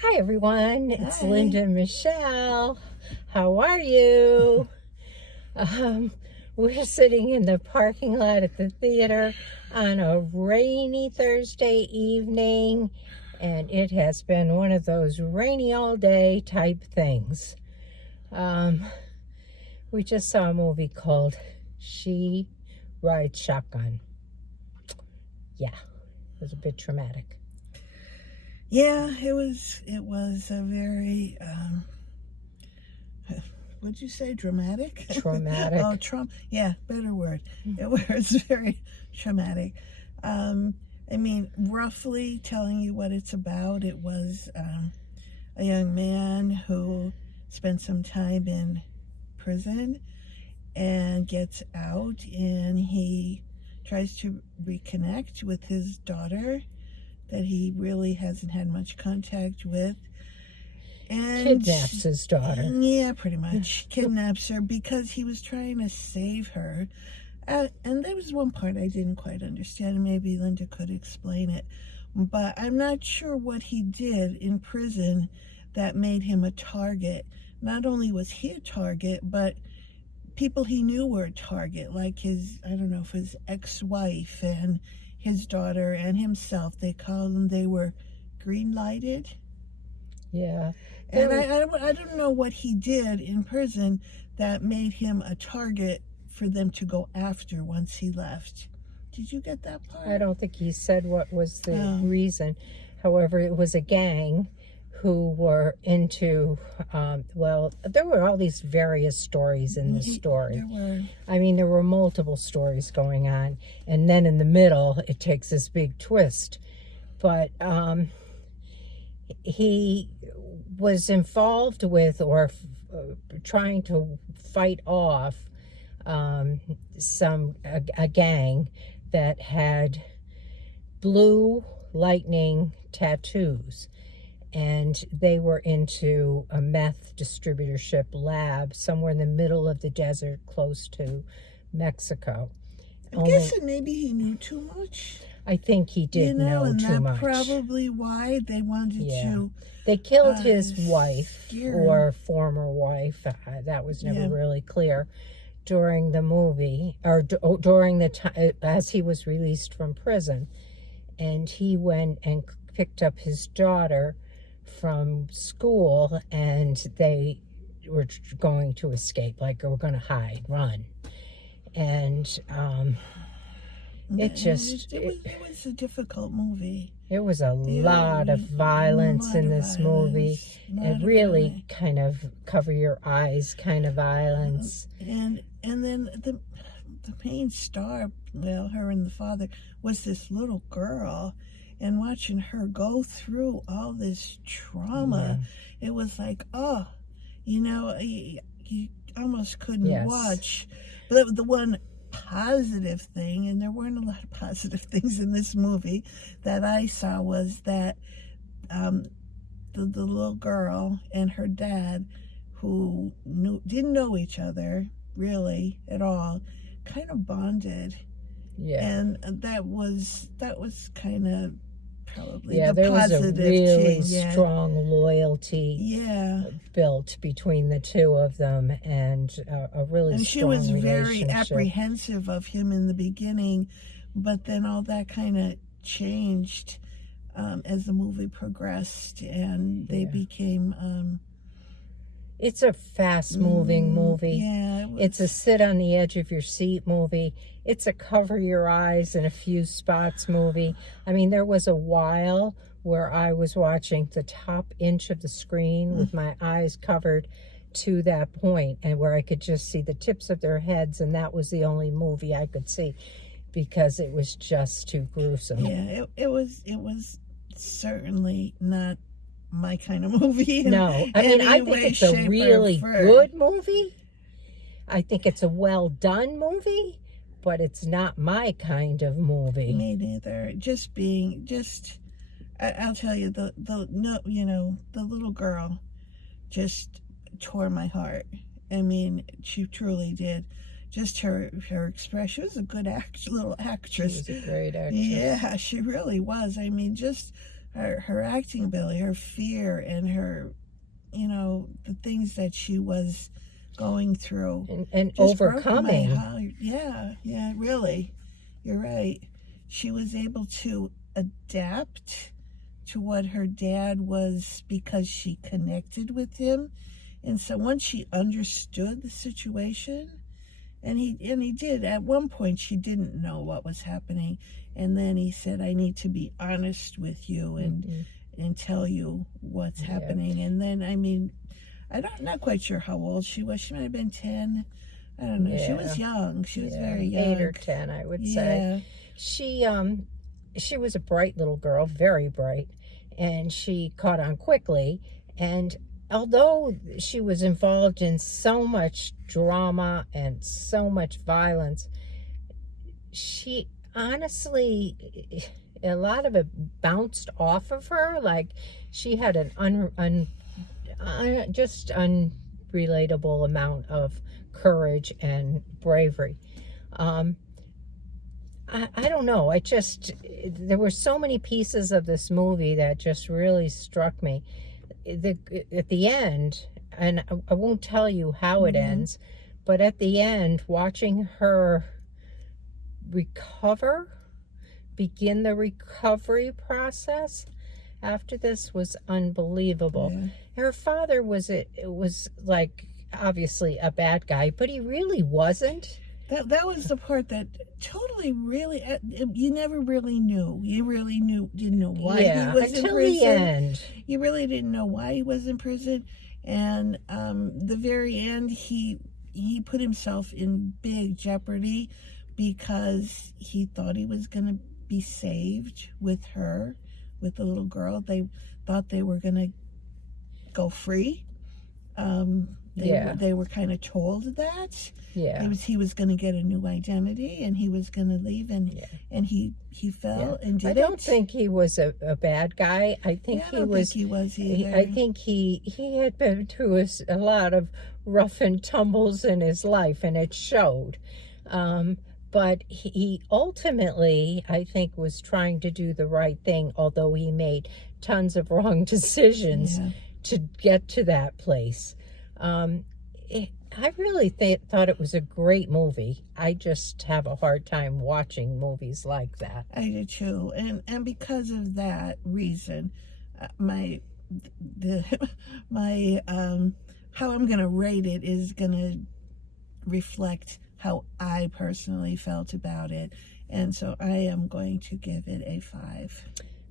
Hi everyone, it's Hi. Linda Michelle. How are you? We're sitting in the parking lot at the theater on a rainy Thursday evening, and it has been one of those rainy all day type things. We just saw a movie called She Rides Shotgun. Yeah, it was a bit traumatic. Yeah, it was a very what'd you say, dramatic? Traumatic. Yeah, better word. It was very traumatic. I mean, roughly telling you what it's about, it was a young man who spent some time in prison and gets out, and he tries to reconnect with his daughter that he really hasn't had much contact with. And Kidnaps his daughter. Yeah, pretty much. Kidnaps her because he was trying to save her. And there was one part I didn't quite understand. Maybe Linda could explain it. But I'm not sure what he did in prison that made him a target. Not only was he a target, but people he knew were a target, like his, I don't know if his ex-wife and his daughter and himself. They were green lighted. Yeah. And I don't know what he did in prison that made him a target for them to go after once he left. Did you get that part? I don't think he said what was the reason. However, it was a gang who were into, well, there were all these various stories in this story. There were. I mean, there were multiple stories going on. And then in the middle, it takes this big twist. But he was involved with or trying to fight off a gang that had blue lightning tattoos, and they were into a meth distributorship lab somewhere in the middle of the desert close to Mexico. I'm guessing maybe he knew too much. I think he did know too much. Probably why they wanted to. They killed his wife or former wife. That was never really clear during the movie, or during the time as he was released from prison. And he went and picked up his daughter from school, and they were going to escape, like we're going to hide, run. And it was a difficult movie. It was a lot of violence in this movie. It really kind of cover your eyes kind of violence. And then the main star, well, her and the father, was this little girl. And watching her go through all this trauma, it was like, oh, you almost couldn't watch. But the one positive thing, and there weren't a lot of positive things in this movie that I saw, was that the little girl and her dad, who didn't know each other really at all, kind of bonded. And that was kind of probably there was a really strong loyalty built between the two of them, and a really and strong relationship. She was very apprehensive of him in the beginning, but then all that kind of changed as the movie progressed, and they became it's a fast-moving movie. It's a sit-on-the-edge-of-your-seat movie. It's a cover-your-eyes-in-a-few-spots movie. I mean, there was a while where I was watching the top inch of the screen with my eyes covered to that point, and where I could just see the tips of their heads, and that was the only movie I could see because it was just too gruesome. Yeah, it was certainly not my kind of movie. No, I mean, I think it's a really good movie. I think it's a well done movie, but it's not my kind of movie. Me neither. I'll tell you, the little girl just tore my heart. I mean, she truly did. Just her expression. She was a good little actress. She was a great actress. Yeah, she really was. I mean, just her acting ability, her fear, and her, the things that she was going through. And Just broke my overcoming. heart. Yeah, really. You're right. She was able to adapt to what her dad was because she connected with him. And so once she understood the situation, and he did, at one point she didn't know what was happening. And then he said, I need to be honest with you and tell you what's happening. And then, I'm not quite sure how old she was. She might have been 10. I don't know. She was young. She was very young. 8 or 10, I would say. She was a bright little girl, very bright, and she caught on quickly. And although she was involved in so much drama and so much violence, she honestly, a lot of it bounced off of her. Like, she had an just unrelatable amount of courage and bravery. I don't know. There were so many pieces of this movie that just really struck me. At the end, and I won't tell you how it ends, but at the end, watching her begin the recovery process after this was unbelievable. Her father was like, obviously a bad guy, but he really wasn't. That was the part that totally really, you never really knew. You really didn't know why he was in prison. Until the end. You really didn't know why he was in prison. And the very end, he put himself in big jeopardy because he thought he was going to be saved with her, with the little girl. They thought they were going to go free. They were kind of told that. He was going to get a new identity, and he was going to leave, and he fell and did it. I don't think he was a bad guy. I think I don't think he was either. I think he had been through a lot of rough and tumbles in his life, and it showed. But he ultimately, I think, was trying to do the right thing, although he made tons of wrong decisions to get to that place. I really thought it was a great movie. I just have a hard time watching movies like that. I do too, and because of that reason, my how I'm gonna rate it is gonna reflect how I personally felt about it, and so I am going to give it a 5.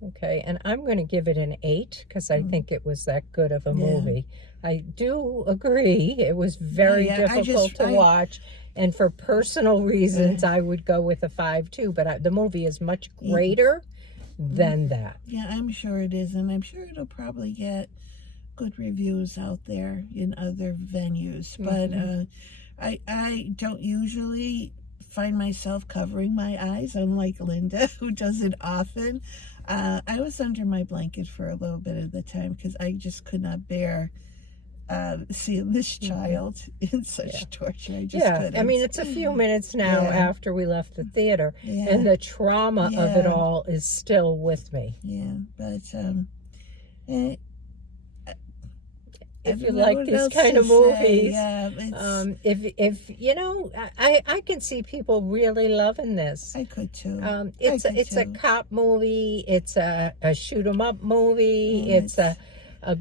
Okay, and I'm going to give it an 8 because I think it was that good of a movie. I do agree it was very difficult to watch, and for personal reasons I would go with a 5 too, but the movie is much greater than that. Yeah, I'm sure it is, and I'm sure it'll probably get good reviews out there in other venues, but I don't usually find myself covering my eyes, unlike Linda, who does it often. I was under my blanket for a little bit of the time because I just could not bear seeing this child in such torture. I just couldn't. I mean, it's a few minutes now after we left the theater, and the trauma of it all is still with me. Yeah, but if you like these kind of movies, if you know, I can see people really loving this. I could too. It's a cop movie. It's a shoot 'em up movie. It's a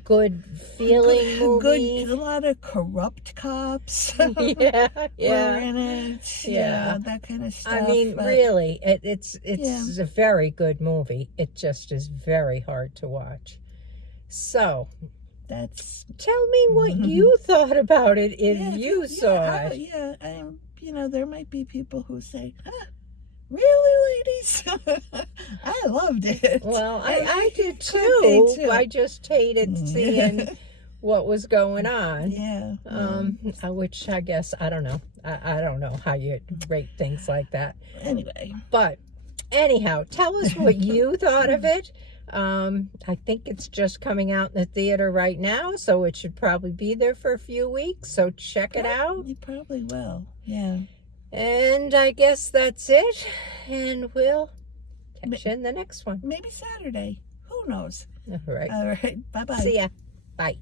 good feeling movie. A lot of corrupt cops. were in it. Yeah, that kind of stuff. I mean, really, it's a very good movie. It just is very hard to watch. So. Tell me what you thought about it if you saw it. There might be people who say, really, ladies? I loved it. Well, I did too. I just hated seeing what was going on. Which I guess, I don't know. I don't know how you rate things like that. Anyway. But anyhow, tell us what you thought of it. I think it's just coming out in the theater right now, so it should probably be there for a few weeks, so check it out. You probably will, yeah. And I guess that's it, and we'll catch you in the next one. Maybe Saturday. Who knows? All right. All right. Bye bye. See ya. Bye.